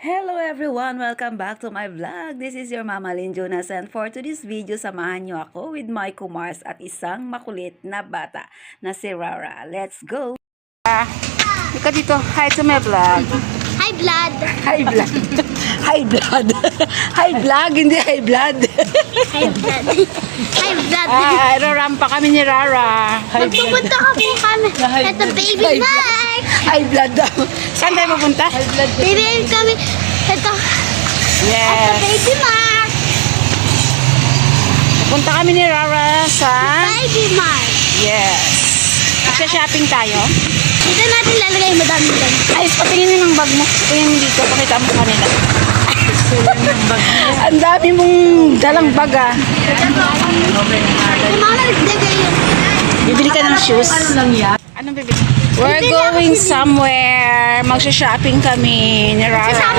Hello everyone! Welcome back to my vlog. This is your Mama Lynn Jonas, and for today's video, samahan niyo ako with my kumars at isang makulit na bata na si Rara. Let's go! Ika dito. Hi to my vlog. Hi, blood. Hi vlog. Hi vlog. Hi vlog, hindi hi blood. Hi, blood. Hi, blood. Rarampa kami ni Rara. Magpupunta ka po kami. Ito, baby Mike. Hi blood daw. Saan tayo pupunta? Hi blood. Baby kami. Ito, Yes. baby Mike. Punta kami ni Rara sa... Baby Mike. Yes. Magsha-shopping tayo. Dito natin lalagay yung madami dyan. Ay, patingin na ng bag mo. Tingin dito, pakita mo kanila. Ang dami mong dalang bag ah. Yung mga naglagay yun. Bibili ka ng shoes. Anong bibili? We're going somewhere. Magsha-shopping kami ni Rara.